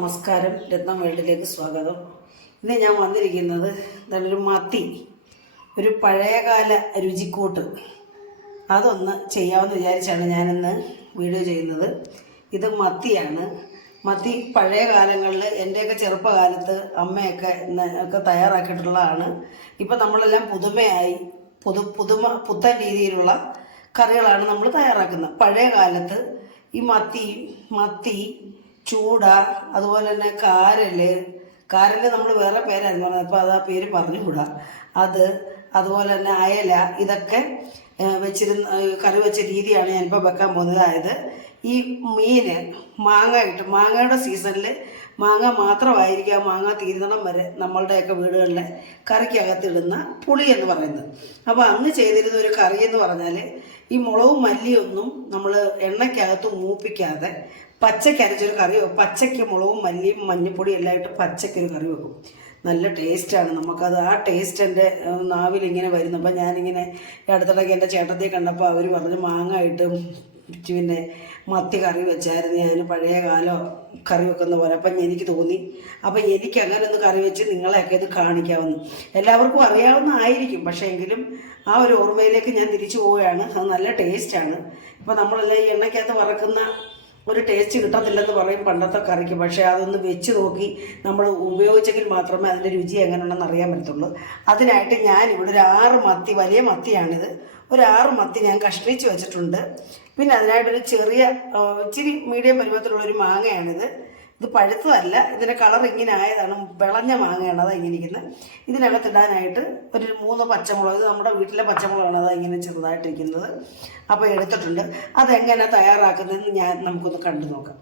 നമസ്കാരം, രത്നം വേൾഡിലേക്ക് സ്വാഗതം. ഇന്ന് ഞാൻ വന്നിരിക്കുന്നത് നല്ലൊരു മത്തി, ഒരു പഴയകാല രുചിക്കൂട്ട് അതൊന്ന് ചെയ്യാമെന്ന് വിചാരിച്ചാണ് ഞാനിന്ന് വീഡിയോ ചെയ്യുന്നത്. ഇത് മത്തിയാണ്. മത്തി പഴയ കാലങ്ങളിൽ എൻ്റെയൊക്കെ ചെറുപ്പകാലത്ത് അമ്മയൊക്കെ തയ്യാറാക്കിയിട്ടുള്ളതാണ്. ഇപ്പം നമ്മളെല്ലാം പുതുമയായി പുത്തൻ രീതിയിലുള്ള കറികളാണ് നമ്മൾ തയ്യാറാക്കുന്നത്. പഴയ കാലത്ത് ഈ മത്തി ചൂട, അതുപോലെ തന്നെ കാരല് നമ്മൾ വേറെ പേരായിരുന്നു പറഞ്ഞത്, അപ്പോൾ അത് ആ പേര് പറഞ്ഞുകൂടാ. അതുപോലെ തന്നെ അയല, ഇതൊക്കെ കറി വെച്ച രീതിയാണ് ഞാനിപ്പോൾ വെക്കാൻ പോകുന്നത്. അതായത് ഈ മീന് മാങ്ങയുടെ സീസണിൽ മാങ്ങ മാത്രമായിരിക്കും, ആ മാങ്ങ തീരുന്നിടം വരെ നമ്മളുടെയൊക്കെ വീടുകളിലെ കറിക്കകത്തിടുന്ന പുളി എന്ന് പറയുന്നത്. അപ്പോൾ അന്ന് ചെയ്തിരുന്ന ഒരു കറി എന്ന് പറഞ്ഞാൽ ഈ മുളകും മല്ലിയൊന്നും നമ്മൾ എണ്ണയ്ക്കകത്ത് മൂപ്പിക്കാതെ പച്ചയ്ക്ക് അരച്ചൊരു കറി, പച്ചയ്ക്ക് മുളകും മല്ലിയും മഞ്ഞൾപ്പൊടി എല്ലാം ഇട്ട് പച്ചയ്ക്കൊരു കറി വെക്കും. നല്ല ടേസ്റ്റാണ്. നമുക്കത് ആ ടേസ്റ്റ് എൻ്റെ നാവിലിങ്ങനെ വരുന്നപ്പോൾ ഞാനിങ്ങനെ അടുത്തിടയ്ക്ക് എൻ്റെ ചേട്ടത്തിയെ കണ്ടപ്പോൾ അവർ പറഞ്ഞ് മാങ്ങ ഇട്ട് പിന്നെ മത്തി കറി വെച്ചായിരുന്നു ഞാൻ പഴയ കാലം കറി വെക്കുന്ന പോലെ. അപ്പം എനിക്ക് തോന്നി, അപ്പം എനിക്ക് അങ്ങനെ ഒന്ന് കറി വെച്ച് നിങ്ങളെയൊക്കെ ഇത് കാണിക്കാമെന്ന്. എല്ലാവർക്കും അറിയാവുന്നതായിരിക്കും, പക്ഷേ എങ്കിലും ആ ഒരു ഓർമ്മയിലേക്ക് ഞാൻ തിരിച്ചു പോവുകയാണ്. അത് നല്ല ടേസ്റ്റാണ്. ഇപ്പം നമ്മളെല്ലാം ഈ എണ്ണയ്ക്കകത്ത് വറക്കുന്ന ഒരു ടേസ്റ്റ് കിട്ടത്തില്ലെന്ന് പറയും പണ്ടത്തെ കറിക്ക്. പക്ഷേ അതൊന്ന് വെച്ച് നോക്കി നമ്മൾ ഉപയോഗിച്ചെങ്കിൽ മാത്രമേ അതിൻ്റെ രുചി എങ്ങനെയുണ്ടെന്ന് അറിയാൻ പറ്റത്തുള്ളൂ. അതിനായിട്ട് ഞാനിവിടെ ഒരു 6 മത്തി, വലിയ മത്തിയാണിത്, ഒരു 6 മത്തി ഞാൻ കഷ്ണിച്ച് വെച്ചിട്ടുണ്ട്. പിന്നെ അതിനായിട്ടൊരു ഇച്ചിരി മീഡിയം പരുവത്തിലുള്ളൊരു മാങ്ങയാണിത്. ഇത് പഴുത്തതല്ല, ഇതിൻ്റെ കളർ ഇങ്ങനെ ആയതാണ്, വിളഞ്ഞ മാങ്ങയാണ് അതാണ് ഇങ്ങനെ ഇരിക്കുന്നത്. ഇതിനകത്തിടാനായിട്ട് ഒരു 3 പച്ചമുളക്, ഇത് നമ്മുടെ വീട്ടിലെ പച്ചമുളകാണ്, അതാണ് ഇങ്ങനെ ചെറുതായിട്ടിരിക്കുന്നത്. അപ്പോൾ എടുത്തിട്ടുണ്ട്. അതെങ്ങനെ തയ്യാറാക്കുന്നതെന്ന് നമുക്കൊന്ന് കണ്ടു നോക്കാം.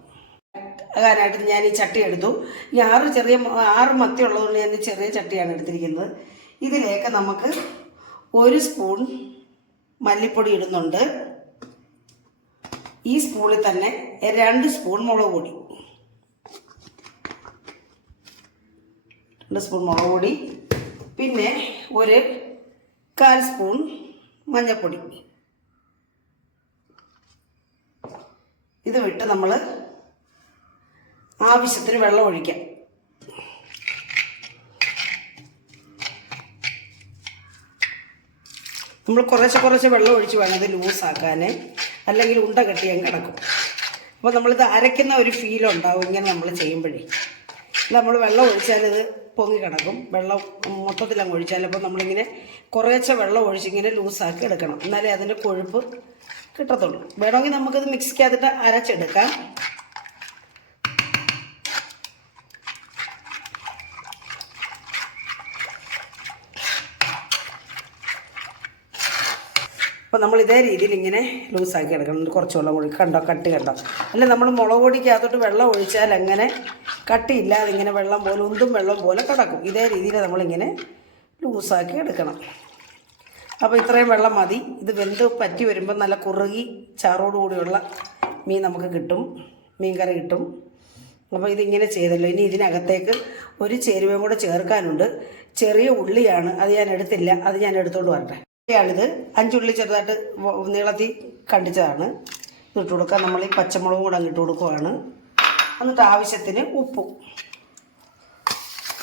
അതിനായിട്ട് ഞാൻ ഈ ചട്ടി എടുത്തു. ഈ 6 മത്തി ഉള്ളതുകൊണ്ട് ഞാൻ ചെറിയ ചട്ടിയാണ് എടുത്തിരിക്കുന്നത്. ഇതിലേക്ക് നമുക്ക് 1 സ്പൂൺ മല്ലിപ്പൊടി ഇടുന്നുണ്ട്. ഈ സ്പൂണിൽ തന്നെ 2 സ്പൂൺ മുളക് പൊടി, 2 സ്പൂൺ മുളക് പൊടി, പിന്നെ ഒരു 1/4 സ്പൂൺ മഞ്ഞൾപ്പൊടി. ഇത് വിട്ട് നമ്മൾ ആവശ്യത്തിന് വെള്ളം ഒഴിക്കാം. നമ്മൾ കുറച്ച് വെള്ളം ഒഴിച്ച് വേണം ഇത് ലൂസാക്കാൻ, അല്ലെങ്കിൽ ഉണ്ട കെട്ടിയാൽ കിടക്കും. അപ്പോൾ നമ്മളിത് അരയ്ക്കുന്ന ഒരു ഫീലുണ്ടാവും ഇങ്ങനെ നമ്മൾ ചെയ്യുമ്പോഴേ. നമ്മൾ വെള്ളം ഒഴിച്ചാൽ ഇത് പൊങ്ങി കിടക്കും. വെള്ളം മൊത്തത്തിലങ്ങ് ഒഴിച്ചാൽ, അപ്പോൾ നമ്മളിങ്ങനെ കുറേശ്ശെ വെള്ളം ഒഴിച്ചിങ്ങനെ ലൂസാക്കി എടുക്കണം, എന്നാലേ അതിൻ്റെ കൊഴുപ്പ് കിട്ടത്തുള്ളൂ. വേണമെങ്കിൽ നമുക്കിത് മിക്സിക്കകത്തിട്ട് അരച്ചെടുക്കാം. അപ്പോൾ നമ്മൾ ഇതേ രീതിയിൽ ഇങ്ങനെ ലൂസാക്കി എടുക്കണം. കുറച്ച് വെള്ളം കൂടി കണ്ടോ, കട്ടി കണ്ടോ. അല്ല, നമ്മൾ മുളക് പൊടിക്കകത്തോട്ട് വെള്ളം ഒഴിച്ചാൽ അങ്ങനെ കട്ടിയില്ലാതെ ഇങ്ങനെ വെള്ളം പോലെ വെള്ളം പോലെ കിടക്കും. ഇതേ രീതിയിൽ നമ്മളിങ്ങനെ ലൂസാക്കി എടുക്കണം. അപ്പോൾ ഇത്രയും വെള്ളം മതി. ഇത് വെന്ത് പറ്റി വരുമ്പോൾ നല്ല കുറുകി ചാറോടുകൂടിയുള്ള മീൻ നമുക്ക് കിട്ടും, മീൻ കറി കിട്ടും. അപ്പോൾ ഇതിങ്ങനെ ചെയ്തല്ലോ. ഇനി ഇതിനകത്തേക്ക് ഒരു ചേരുവയും കൂടെ ചേർക്കാനുണ്ട്. ചെറിയ ഉള്ളിയാണ്, അത് ഞാൻ എടുത്തില്ല, അത് ഞാൻ എടുത്തുകൊണ്ട് വരട്ടെ. ാണിത് 5 ഉള്ളി ചെറുതായിട്ട് നീളത്തിൽ കണ്ടിച്ചതാണ്. ഇട്ട് കൊടുക്കാം. നമ്മൾ ഈ പച്ചമുളകും കൂടെ അങ്ങിട്ട് കൊടുക്കുവാണ്. എന്നിട്ട് ആവശ്യത്തിന് ഉപ്പും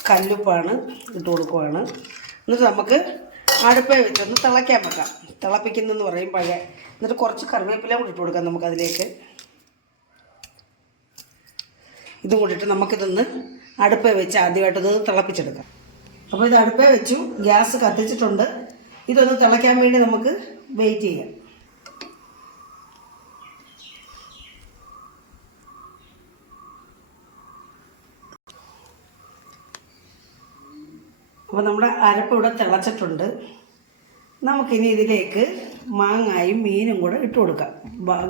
കല്ലുപ്പാണ് ഇട്ട് കൊടുക്കുവാണ്. എന്നിട്ട് നമുക്ക് അടുപ്പേ വെച്ചൊന്ന് തിളയ്ക്കാൻ വെക്കാം. തിളപ്പിക്കുന്നെന്ന് പറയും പഴയ. എന്നിട്ട് കുറച്ച് കറിവേപ്പില കൂടി ഇട്ട് കൊടുക്കാം നമുക്കതിലേക്ക്. ഇതും കൂടിയിട്ട് നമുക്കിതൊന്ന് അടുപ്പേ വെച്ച് ആദ്യമായിട്ടത് തിളപ്പിച്ചെടുക്കാം. അപ്പോൾ ഇത് അടുപ്പേ വെച്ചു, ഗ്യാസ് കത്തിച്ചിട്ടുണ്ട്. ഇതൊന്ന് തിളയ്ക്കാൻ വേണ്ടി നമുക്ക് വെയിറ്റ് ചെയ്യാം. അപ്പോൾ നമ്മുടെ അരപ്പ് ഇവിടെ തിളച്ചിട്ടുണ്ട്. നമുക്കിനി ഇതിലേക്ക് മാങ്ങായും മീനും കൂടെ ഇട്ട് കൊടുക്കാം.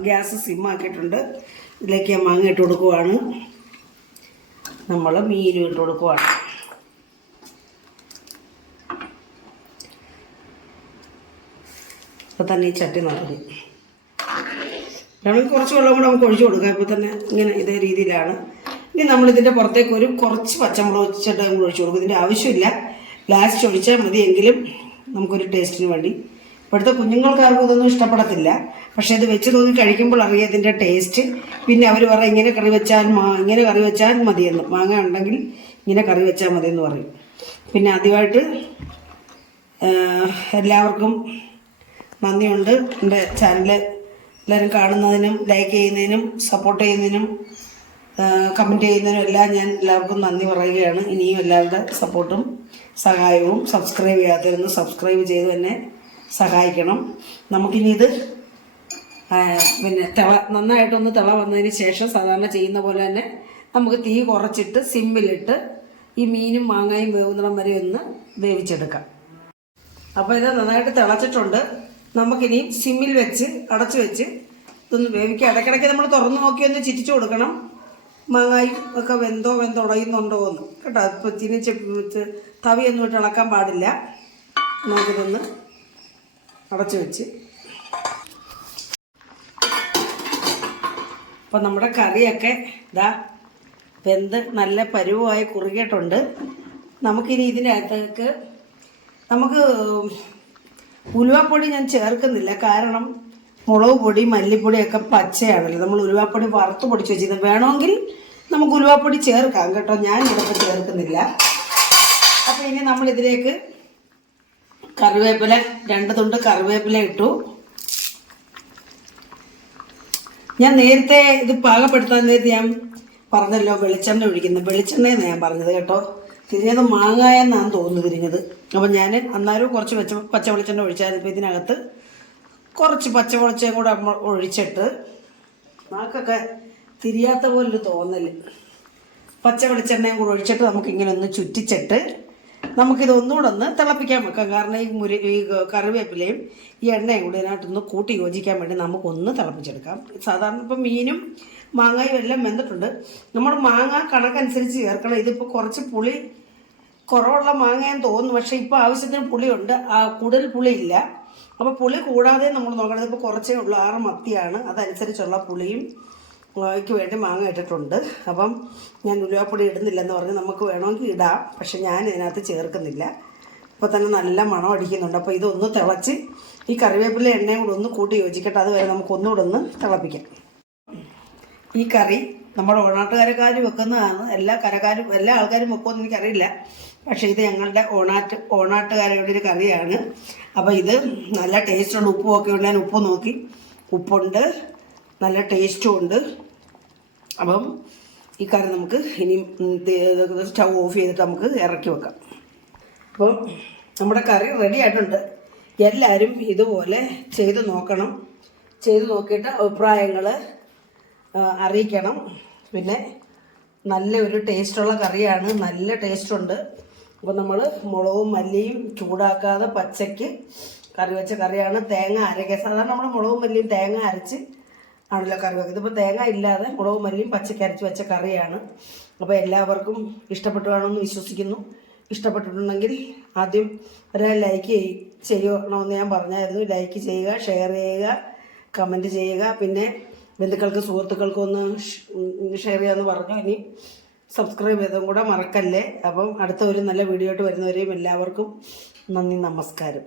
ഗ്യാസ് സിമ്മാക്കിയിട്ടുണ്ട്. ഇതിലേക്ക് ഞാൻ മാങ്ങ ഇട്ട് കൊടുക്കുവാണ്. നമ്മൾ മീനും ഇട്ട് കൊടുക്കുവാണ്. അപ്പോൾ തന്നെ ഈ ചട്ടി നിറഞ്ഞു. വേണമെങ്കിൽ കുറച്ച് വെള്ളം കൂടെ നമുക്ക് ഒഴിച്ചു കൊടുക്കാം. ഇപ്പോൾ തന്നെ ഇങ്ങനെ ഇതേ രീതിയിലാണ്. ഇനി നമ്മളിതിൻ്റെ പുറത്തേക്ക് കുറച്ച് പച്ചമുളക് വെച്ചിട്ട് ഒഴിച്ചു കൊടുക്കും. ഇതിൻ്റെ ആവശ്യമില്ല, ലാസ്റ്റ് ഒഴിച്ചാൽ മതി. എങ്കിലും നമുക്കൊരു ടേസ്റ്റിന് വേണ്ടി ഇപ്പോഴത്തെ കുഞ്ഞുങ്ങൾക്കാർക്കും ഇതൊന്നും ഇഷ്ടപ്പെടത്തില്ല. പക്ഷെ ഇത് വെച്ച് നോക്കി കഴിക്കുമ്പോൾ അറിയാം ഇതിൻ്റെ ടേസ്റ്റ്. പിന്നെ അവർ പറയും ഇങ്ങനെ കറി വെച്ചാൽ മതിയെന്ന്, മാങ്ങ ഉണ്ടെങ്കിൽ ഇങ്ങനെ കറി വെച്ചാൽ മതിയെന്ന് പറയും. പിന്നെ ആദ്യമായിട്ട് എല്ലാവർക്കും നന്ദിയുണ്ട്. എൻ്റെ ചാനൽ എല്ലാവരും കാണുന്നതിനും ലൈക്ക് ചെയ്യുന്നതിനും സപ്പോർട്ട് ചെയ്യുന്നതിനും കമൻറ്റ് ചെയ്യുന്നതിനും എല്ലാം ഞാൻ എല്ലാവർക്കും നന്ദി പറയുകയാണ്. ഇനിയും എല്ലാവരുടെ സപ്പോർട്ടും സഹായവും സബ്സ്ക്രൈബ് ചെയ്യാത്തവരൊന്ന് സബ്സ്ക്രൈബ് ചെയ്ത് തന്നെ സഹായിക്കണം. നമുക്കിനി ഇത് പിന്നെ നന്നായിട്ടൊന്ന് തിള വന്നതിന് ശേഷം സാധാരണ ചെയ്യുന്ന പോലെ തന്നെ നമുക്ക് തീ കുറച്ചിട്ട് സിമ്മിലിട്ട് ഈ മീനും മാങ്ങയും വേവുന്നിടം വരെ ഒന്ന് വേവിച്ചെടുക്കാം. അപ്പോൾ ഇത് നന്നായിട്ട് തിളച്ചിട്ടുണ്ട്. നമുക്കിനി സിമ്മിൽ വെച്ച് അടച്ചു വെച്ച് ഇതൊന്ന് വേവിക്കാം. ഇടയ്ക്കിടയ്ക്ക് നമ്മൾ തുറന്നു നോക്കി ഒന്ന് ചിറ്റിച്ചു കൊടുക്കണം, മാങ്ങായും ഒക്കെ വെന്തുടയുന്നുണ്ടോ എന്ന് കേട്ടോ. ഇപ്പോൾ തിരിച്ച് തവിയൊന്നും ഇട്ട് ഇളക്കാൻ പാടില്ല. നമുക്കിതൊന്ന് അടച്ചു വെച്ച് അപ്പം നമ്മുടെ കറിയൊക്കെ ഇതാ വെന്ത് നല്ല പരുവമായി കുറുകിയിട്ടുണ്ട്. നമുക്കിനി ഇതിനകത്തേക്ക് നമുക്ക് ഉലുവാപ്പൊടി ഞാൻ ചേർക്കുന്നില്ല. കാരണം മുളക് പൊടി മല്ലിപ്പൊടിയൊക്കെ പച്ചയാണല്ലോ. നമ്മൾ ഉലുവാപ്പൊടി വറുത്ത് പൊടിച്ച് വെച്ചിരുന്നത്. വേണമെങ്കിൽ നമുക്ക് ഉലുവാപ്പൊടി ചേർക്കാം കേട്ടോ. ഞാൻ ഇവിടെ ചേർക്കുന്നില്ല. അപ്പോൾ ഇനി നമ്മളിതിലേക്ക് കറിവേപ്പില 2 തുണ്ട് കറിവേപ്പില ഇട്ടു. ഞാൻ നേരത്തെ ഇത് പാകപ്പെടുത്താൻ നേരത്തെ ഞാൻ പറഞ്ഞല്ലോ വെളിച്ചെണ്ണ ഒഴിക്കുന്നത്. വെളിച്ചെണ്ണയെന്ന് ഞാൻ പറഞ്ഞത് കേട്ടോ. തിരിഞ്ഞത് മാങ്ങായെന്നാണ് തോന്നുന്നു തിരിഞ്ഞത്. അപ്പം ഞാൻ അന്നേരം കുറച്ച് പച്ച വെളിച്ചെണ്ണ ഒഴിച്ചാൽ ഇപ്പോൾ ഇതിനകത്ത് കുറച്ച് പച്ച വെളിച്ചയും കൂടെ ഒഴിച്ചിട്ട് നാക്കൊക്കെ തിരിയാത്ത പോലൊരു തോന്നൽ. പച്ച വെളിച്ചെണ്ണയും കൂടെ ഒഴിച്ചിട്ട് നമുക്കിങ്ങനെ ഒന്ന് ചുറ്റിച്ചിട്ട് നമുക്കിതൊന്നുകൂടെ ഒന്ന് തിളപ്പിക്കാൻ വെക്കാം. കാരണം ഈ കറിവേപ്പിലയും ഈ എണ്ണയും കൂടി ഇതിനകത്തൊന്ന് കൂട്ടി യോജിക്കാൻ വേണ്ടി നമുക്കൊന്ന് തിളപ്പിച്ചെടുക്കാം. സാധാരണ ഇപ്പം മീനും മാങ്ങയും എല്ലാം വെന്തിട്ടുണ്ട്. നമ്മൾ മാങ്ങ കണക്കനുസരിച്ച് ചേർക്കണം. ഇതിപ്പോൾ കുറച്ച് പുളി കുറവുള്ള മാങ്ങയെന്ന് തോന്നുന്നു. പക്ഷേ ഇപ്പോൾ ആവശ്യത്തിന് പുളിയുണ്ട്, കൂടുതൽ പുളിയില്ല. അപ്പോൾ പുളി കൂടാതെ നമ്മൾ നോക്കണം. ഇതിപ്പോൾ കുറച്ചേ ഉള്ളൂ, 6 മത്തിയാണ്. അതനുസരിച്ചുള്ള പുളിയും ക്ക് വേണ്ടി മാങ്ങ ഇട്ടിട്ടുണ്ട്. അപ്പം ഞാൻ ഉലുവാപ്പൊടി ഇടുന്നില്ലെന്ന് പറഞ്ഞ് നമുക്ക് വേണമെങ്കിൽ ഇടാം. പക്ഷെ ഞാൻ ഇതിനകത്ത് ചേർക്കുന്നില്ല. ഇപ്പോൾ തന്നെ നല്ല മണം അടിക്കുന്നുണ്ട്. അപ്പോൾ ഇതൊന്ന് തിളച്ച് ഈ കറിവേപ്പില എണ്ണയും കൂടെ ഒന്ന് കൂട്ടി യോജിക്കട്ടെ. അതുവരെ നമുക്കൊന്നുകൂടെ ഒന്ന് തിളപ്പിക്കാം. ഈ കറി നമ്മുടെ ഓണാട്ടുകാരക്കാർ വെക്കുന്നതാണ്. എല്ലാ ആൾക്കാരും വെക്കുമെന്ന് എനിക്കറിയില്ല. പക്ഷേ ഇത് ഞങ്ങളുടെ ഓണാട്ടുകാരുടെ ഒരു കറിയാണ്. അപ്പോൾ ഇത് നല്ല ടേസ്റ്റുണ്ട്. ഉപ്പുമൊക്കെ ഉണ്ട്. ഞാൻ ഉപ്പ് നോക്കി, ഉപ്പുണ്ട്, നല്ല ടേസ്റ്റും ഉണ്ട്. അപ്പം ഈ കറി നമുക്ക് ഇനി സ്റ്റൗ ഓഫ് ചെയ്തിട്ട് നമുക്ക് ഇറക്കി വെക്കാം. അപ്പം നമ്മുടെ കറി റെഡി ആയിട്ടുണ്ട്. എല്ലാവരും ഇതുപോലെ ചെയ്ത് നോക്കണം. ചെയ്ത് നോക്കിയിട്ട് അഭിപ്രായങ്ങൾ അറിയിക്കണം. പിന്നെ നല്ലൊരു ടേസ്റ്റുള്ള കറിയാണ്, നല്ല ടേസ്റ്റുണ്ട്. അപ്പോൾ നമ്മൾ മുളകും മല്ലിയും ചൂടാക്കാതെ പച്ചയ്ക്ക് കറി വെച്ച കറിയാണ്. തേങ്ങ അരയ്ക്കുക. സാധാരണ നമ്മൾ മുളകും മല്ലിയും തേങ്ങ അരച്ച് ആണല്ലോ കറി വെക്കുന്നത്. ഇതിപ്പോൾ തേങ്ങ ഇല്ലാതെ മുളകും മല്ലിയും പച്ചയ്ക്ക് അരച്ച് വെച്ച കറിയാണ്. അപ്പോൾ എല്ലാവർക്കും ഇഷ്ടപ്പെട്ടു കാണുമെന്ന് വിശ്വസിക്കുന്നു. ഇഷ്ടപ്പെട്ടിട്ടുണ്ടെങ്കിൽ ആദ്യം ലൈക്ക് ചെയ്യണമെന്ന് ഞാൻ പറഞ്ഞായിരുന്നു. ലൈക്ക് ചെയ്യുക, ഷെയർ ചെയ്യുക, കമൻറ്റ് ചെയ്യുക. പിന്നെ ബന്ധുക്കൾക്കും സുഹൃത്തുക്കൾക്കും ഒന്ന് ഷെയർ ചെയ്യാമെന്ന് പറഞ്ഞു. ഇനി സബ്സ്ക്രൈബ് ചെയ്തതും കൂടെ മറക്കല്ലേ. അപ്പം അടുത്ത ഒരു നല്ല വീഡിയോ ആയിട്ട് വരുന്നവരെയും എല്ലാവർക്കും നന്ദി, നമസ്കാരം.